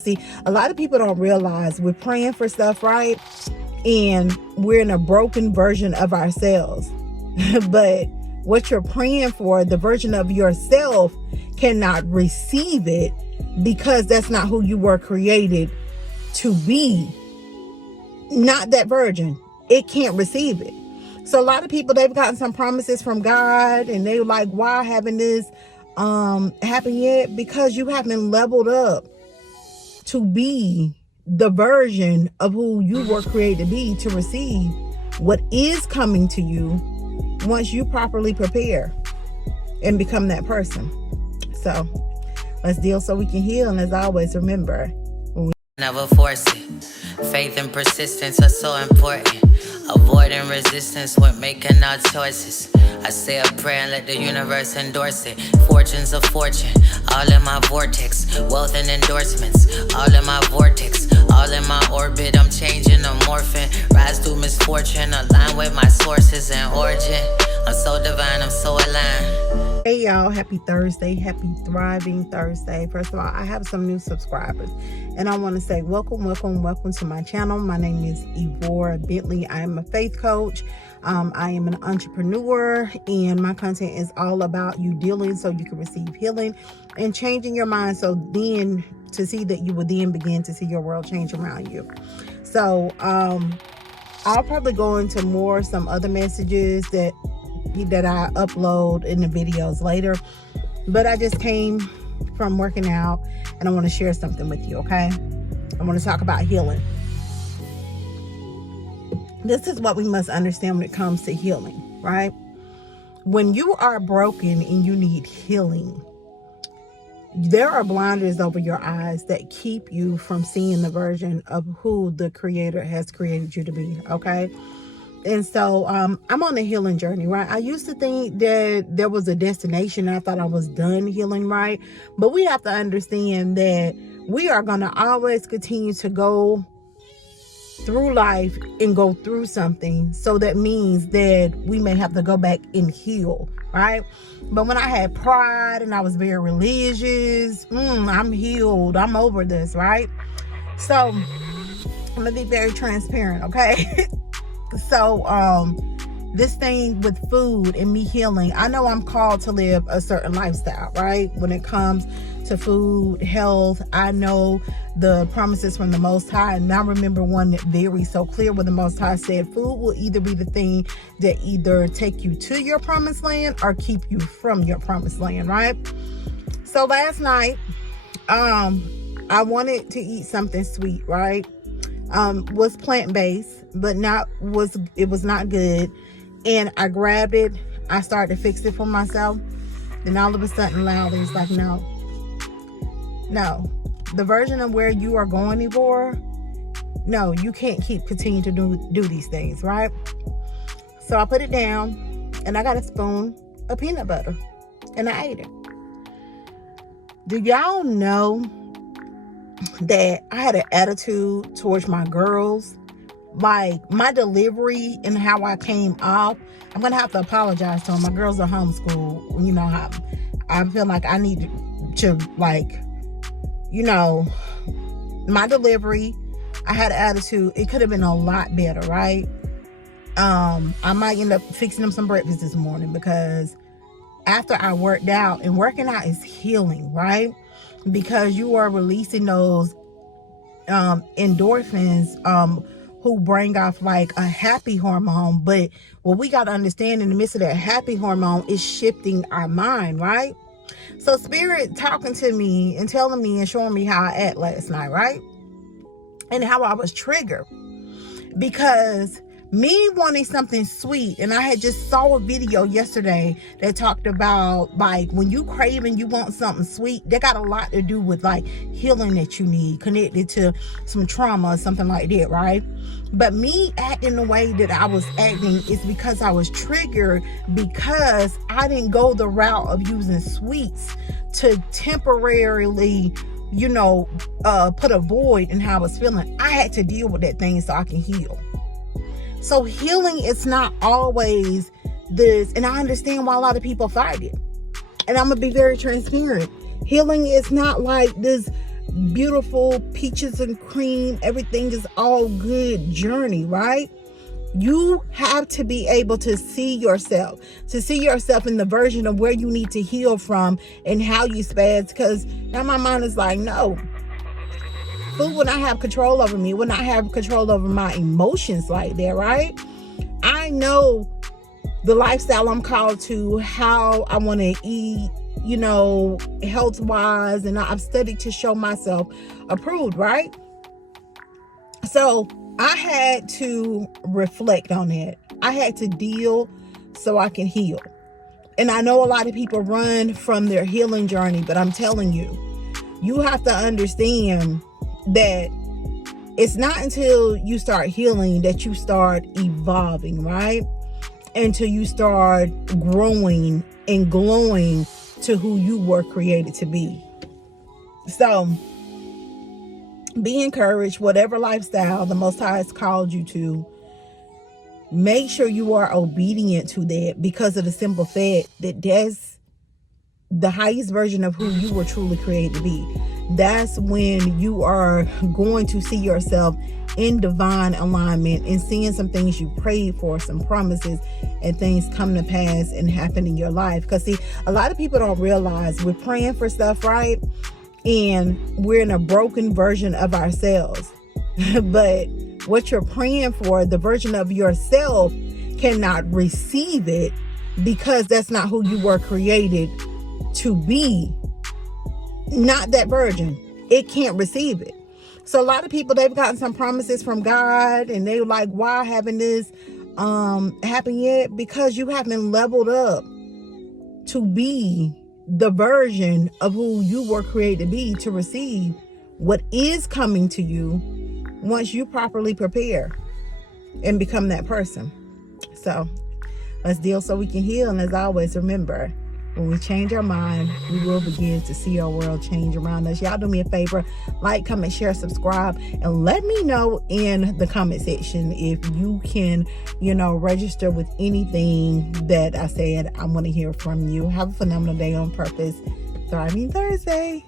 See, a lot of people don't realize we're praying for stuff, right? And we're in a broken version of ourselves. But what you're praying for, the version of yourself cannot receive it because that's not who you were created to be. Not that version. It can't receive it. So a lot of people, they've gotten some promises from God and they're like, why haven't this happen yet? Because you haven't leveled up to be the version of who you were created to be, to receive what is coming to you once you properly prepare and become that person. So let's deal so we can heal. And as always, remember, never force it. Faith and persistence are so important. Avoiding resistance when making our choices. I say a prayer and let the universe endorse it. Fortunes of fortune, all in my vortex. Wealth and endorsements, all in my vortex. All in my orbit, I'm changing, I'm morphing. Rise through misfortune, align with my sources and origin. I'm so divine, I'm so aligned. Hey y'all, happy Thursday, happy thriving Thursday. First of all, I have some new subscribers and I want to say welcome to my channel. My name is Evora Bentley. I am a faith coach. I am an entrepreneur and my content is all about you dealing so you can receive healing and changing your mind, so then to see that you will then begin to see your world change around you. So I'll probably go into some other messages that I upload in the videos later, but I just came from working out and I want to share something with you. Okay, I want to talk about healing. This is what we must understand when it comes to healing, right? When you are broken and you need healing, there are blinders over your eyes that keep you from seeing the version of who the Creator has created you to be. Okay. And so I'm on a healing journey, right? I used to think that there was a destination. I thought I was done healing, right? But we have to understand that we are going to always continue to go through life and go through something. So that means that we may have to go back and heal, right? But when I had pride and I was very religious, I'm healed. I'm over this, right? So I'm going to be very transparent, okay? So this thing with food and me healing, I know I'm called to live a certain lifestyle, right? When it comes to food, health, I know the promises from the Most High. And I remember one that very so clear where the Most High said food will either be the thing that either take you to your promised land or keep you from your promised land, right? So last night, I wanted to eat something sweet, right? Was plant-based, but it was not good. And I grabbed it. I started to fix it for myself. Then all of a sudden, loudly, it's like, no. The version of where you are going, Evora, no, you can't continue to do these things, right? So I put it down and I got a spoon of peanut butter and I ate it. Do y'all know that I had an attitude towards my girls? Like my delivery and how I came off, I'm gonna have to apologize to them. My girls are homeschooled. You know how I feel like I need to, like, you know, my delivery, I had an attitude. It could have been a lot better, right? I might end up fixing them some breakfast this morning, because after I worked out, and working out is healing, right? Because you are releasing those endorphins, who bring off like a happy hormone. But what we got to understand in the midst of that happy hormone is shifting our mind, right? So Spirit talking to me and telling me and showing me how I act last night, right? And how I was triggered because me wanting something sweet, and I had just saw a video yesterday that talked about, like, when you crave and you want something sweet, that got a lot to do with like healing that you need, connected to some trauma or something like that, right? But me acting the way that I was acting is because I was triggered, because I didn't go the route of using sweets to temporarily, you know, put a void in how I was feeling. I had to deal with that thing so I can heal. So healing is not always this, and I understand why a lot of people fight it. And I'm gonna be very transparent. Healing is not like this beautiful peaches and cream, everything is all good journey, right? You have to be able to see yourself in the version of where you need to heal from and how you spaz. Because now my mind is like, no, food will not have control over me, will not have control over my emotions like that, right? I know the lifestyle I'm called to, how I want to eat, health wise, and I've studied to show myself approved, right? So I had to reflect on that. I had to deal so I can heal. And I know a lot of people run from their healing journey, but I'm telling you, you have to understand that it's not until you start healing that you start evolving, right? Until you start growing and glowing to who you were created to be. So be encouraged, whatever lifestyle the Most High has called you to, make sure you are obedient to that, because of the simple fact that that's the highest version of who you were truly created to be. That's when you are going to see yourself in divine alignment and seeing some things you prayed for, some promises and things come to pass and happen in your life. Because see, a lot of people don't realize we're praying for stuff, right? And we're in a broken version of ourselves. But what you're praying for, the version of yourself cannot receive it, because that's not who you were created to be. Not that version. It can't receive it. So a lot of people, they've gotten some promises from God and they're like, why haven't this happen yet? Because you haven't leveled up to be the version of who you were created to be, to receive what is coming to you once you properly prepare and become that person. So let's deal so we can heal. And as always, remember, when we change our mind, we will begin to see our world change around us. Y'all do me a favor, like, comment, share, subscribe, and let me know in the comment section if you can, register with anything that I said. I want to hear from you. Have a phenomenal day on purpose. Thriving Thursday.